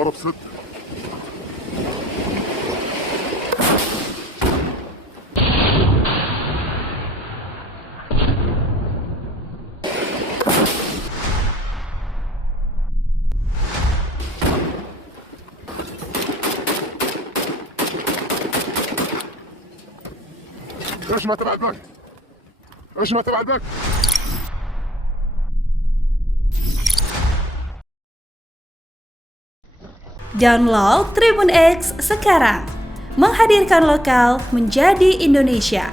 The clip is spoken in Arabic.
يا رب ست. ليش ما تبعد بك؟ ليش ما تبعد bek? Download Tribun X sekarang, menghadirkan lokal menjadi Indonesia.